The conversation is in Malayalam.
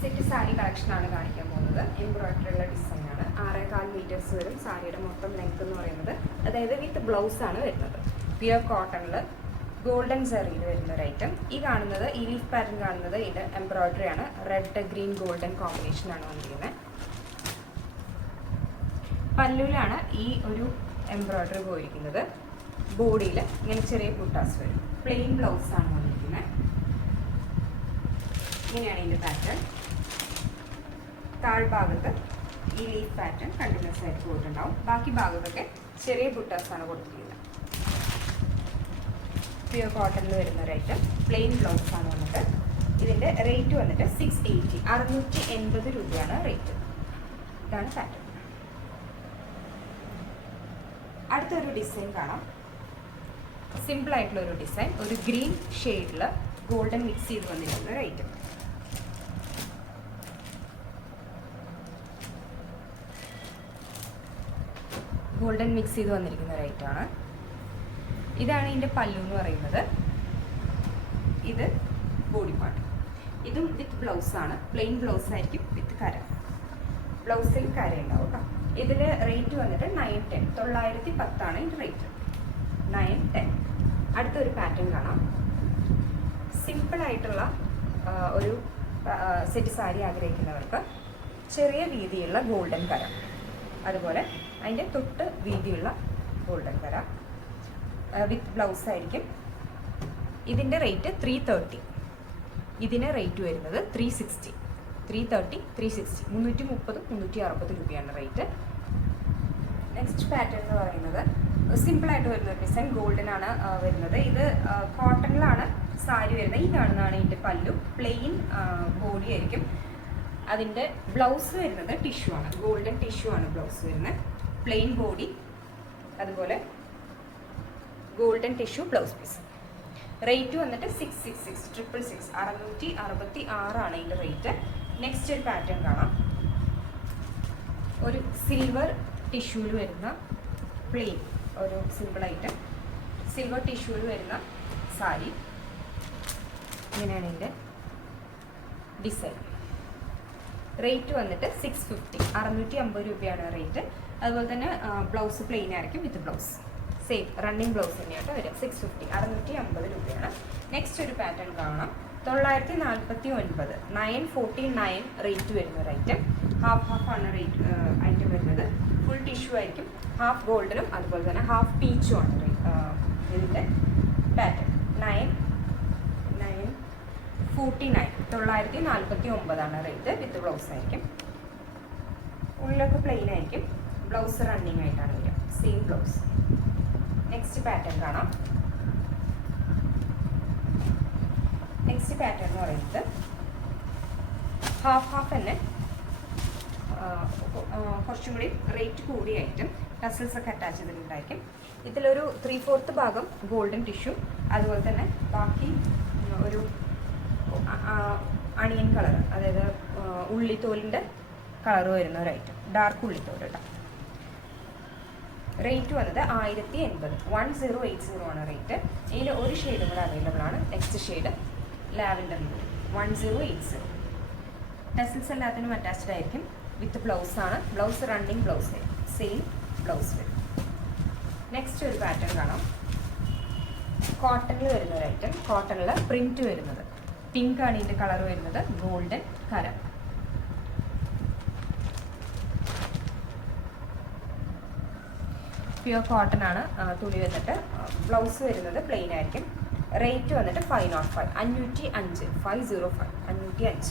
സെറ്റ് സാരി കളക്ഷനാണ് കാണിക്കാൻ പോകുന്നത്. എംബ്രോയിഡറിയുള്ള ഡിസൈനാണ്. 6.25 മീറ്റേഴ്സ് വരും സാരിയുടെ മൊത്തം ലെങ്ത് എന്ന് പറയുന്നത്. അതായത് വിത്ത് ബ്ലൗസ് ആണ് വരുന്നത്. പ്യുർ കോട്ടണിൽ ഗോൾഡൻ സെറിയിൽ വരുന്ന ഒരു ഐറ്റം. ഈ കാണുന്നത് ഈ ലീഫ് പാറ്റേൺ കാണുന്നത് ഇത് എംബ്രോയിഡറി ആണ്. റെഡ് ഗ്രീൻ ഗോൾഡൻ കോമ്പിനേഷൻ ആണ് വന്നിരിക്കുന്നത്. പല്ലുവിലാണ് ഈ ഒരു എംബ്രോയിഡറി പോയിരിക്കുന്നത്. ബോഡിയിൽ ഇങ്ങനെ ചെറിയ ബുട്ടാസ് വരും. പ്ലെയിൻ ബ്ലൗസ് ആണ് വന്നിരിക്കുന്നത്. ഇങ്ങനെയാണ് ഇതിൻ്റെ പാറ്റേൺ. താഴ്ഭാഗത്ത് ഈ ലീഫ് പാറ്റേൺ കണ്ടിന്യൂസ് ആയിട്ട് പോയിട്ടുണ്ടാവും. ബാക്കി ഭാഗത്തൊക്കെ ചെറിയ ബുട്ടാസ് ആണ് കൊടുത്തിരിക്കുന്നത്. പ്യുർ കോട്ടണിൽ വരുന്ന ഒരു ഐറ്റം. പ്ലെയിൻ ബ്ലൗസ് ആണ് വന്നിട്ട്. ഇതിൻ്റെ റേറ്റ് വന്നിട്ട് 680 680 രൂപയാണ് റേറ്റ്. ഇതാണ് പാറ്റേൺ. അടുത്തൊരു ഡിസൈൻ കാണാം. സിമ്പിൾ ആയിട്ടുള്ള ഒരു ഡിസൈൻ. ഒരു ഗ്രീൻ ഷെയ്ഡിൽ ഗോൾഡൻ മിക്സ് ചെയ്ത് വന്നിരിക്കുന്ന ഒരു ഐറ്റം. ഗോൾഡൻ മിക്സ് ചെയ്ത് വന്നിരിക്കുന്ന ഒരു ഐറ്റമാണ്. ഇതാണ് ഇതിൻ്റെ പല്ലു എന്ന് പറയുന്നത്. ഇത് ബോഡി പാർട്ട്. ഇതും വിത്ത് ബ്ലൗസാണ്. പ്ലെയിൻ ബ്ലൗസ് ആയിരിക്കും വിത്ത് കര. ബ്ലൗസിൽ കര ഉണ്ടാവും കേട്ടോ. ഇതിൽ റേറ്റ് വന്നിട്ട് 910 910 ആണ് ഇതിൻ്റെ റേറ്റ്. 910. അടുത്തൊരു പാറ്റേൺ കാണാം. സിമ്പിളായിട്ടുള്ള ഒരു സെറ്റ് സാരി ആഗ്രഹിക്കുന്നവർക്ക് ചെറിയ വീതിയുള്ള ഗോൾഡൻ കര, അതുപോലെ അതിൻ്റെ തൊട്ട് വീതിയുള്ള ഗോൾഡൻ കര വിത്ത് ബ്ലൗസ് ആയിരിക്കും. ഇതിൻ്റെ റേറ്റ് 330. ഇതിന് റേറ്റ് വരുന്നത് 360. 330 360 330 360 രൂപയാണ് റേറ്റ്. നെക്സ്റ്റ് പാറ്റേൺ എന്ന് പറയുന്നത് സിമ്പിളായിട്ട് വരുന്ന ഒരു ഡിസൈൻ. ഗോൾഡൻ ആണ് വരുന്നത്. ഇത് കോട്ടണിലാണ് സാരി വരുന്നത്. ഈ കാണുന്നതാണ് ഇതിൻ്റെ പല്ലു. പ്ലെയിൻ ബോഡി ആയിരിക്കും. അതിൻ്റെ ബ്ലൗസ് വരുന്നത് ടിഷ്യൂ ആണ്. ഗോൾഡൻ ടിഷ്യൂ ആണ് ബ്ലൗസ് വരുന്നത്. പ്ലെയിൻ ബോഡി, അതുപോലെ golden tissue blouse piece. Rate വന്നിട്ട് 666 666 ആണ് ഇതിൻ്റെ റേറ്റ്. നെക്സ്റ്റ് ഒരു പാറ്റേൺ കാണാം. ഒരു സിൽവർ ടിഷ്യൂവിൽ വരുന്ന പ്ലെയിൻ ഒരു സിമ്പിൾ ഐറ്റം. സിൽവർ ടിഷ്യൂവിൽ വരുന്ന സാരി. ഇങ്ങനെയാണ് ഇതിൻ്റെ ഡിസൈൻ. റേറ്റ് വന്നിട്ട് 650 650 രൂപയാണ് റേറ്റ്. അതുപോലെ തന്നെ ബ്ലൗസ് പ്ലെയിൻ ആയിരിക്കും with blouse. Same running blouse തന്നെയായിട്ട് വരിക. 650 650 രൂപയാണ്. നെക്സ്റ്റ് ഒരു പാറ്റേൺ കാണാം. 949 949 റേറ്റ് വരുന്ന ഒരു ഐറ്റം. ഹാഫ് ആണ് റേറ്റ് ഐറ്റം വരുന്നത്. ഫുൾ ടിഷ്യൂ ആയിരിക്കും. ഹാഫ് ഗോൾഡനും അതുപോലെ തന്നെ ഹാഫ് പീച്ചും ആണ് ഇതിൻ്റെ പാറ്റേൺ. 949 949 ആണ് റേറ്റ്. വിത്ത് ബ്ലൗസ് ആയിരിക്കും. ഉള്ളിലൊക്കെ പ്ലെയിൻ ആയിരിക്കും. ബ്ലൗസ് റണ്ണിങ് ആയിട്ടാണ് വരിക. Same blouse. നെക്സ്റ്റ് പാറ്റേൺ കാണാം. നെക്സ്റ്റ് പാറ്റേൺ എന്ന് പറയുന്നത് ഹാഫ് തന്നെ കുറച്ചും കൂടി റേറ്റ് കൂടിയ ഐറ്റം. ടസൽസ് ഒക്കെ അറ്റാച്ച് ചെയ്തിട്ടുണ്ടായിരിക്കും. ഇതിലൊരു 3/4 ഭാഗം ഗോൾഡൻ ടിഷ്യൂ, അതുപോലെ തന്നെ ബാക്കി ഒരു അണിയൻ കളർ, അതായത് ഉള്ളിത്തോലിൻ്റെ കളർ വരുന്ന ഒരു ഐറ്റം. ഡാർക്ക് ഉള്ളിത്തോൽ കേട്ടോ. റേറ്റ് വന്നത് 1080 1080 ആണ് റേറ്റ്. ഇതിൽ ഒരു ഷെയ്ഡും കൂടെ അവൈലബിൾ ആണ്. Next shade lavender 1080. ടെസിൽസ് എല്ലാത്തിനും അറ്റാച്ച്ഡ് ആയിരിക്കും. വിത്ത് ബ്ലൗസ് ആണ്. ബ്ലൗസ് റണ്ണിങ് ബ്ലൗസ് ആയിരിക്കും. സെയിം ബ്ലൗസ് വരും. നെക്സ്റ്റ് ഒരു പാറ്റേൺ കാണാം. കോട്ടണിൽ വരുന്ന ഒരു ഐറ്റം. കോട്ടണിൽ പ്രിന്റ് വരുന്നത് പിങ്ക് ആണ് ഇതിൻ്റെ കളർ വരുന്നത്. ഗോൾഡൻ കര. പ്യുർ കോട്ടൺ ആണ് തുണി വന്നിട്ട്. ബ്ലൗസ് വരുന്നത് പ്ലെയിൻ ആയിരിക്കും. റേറ്റ് വന്നിട്ട് 505 505 505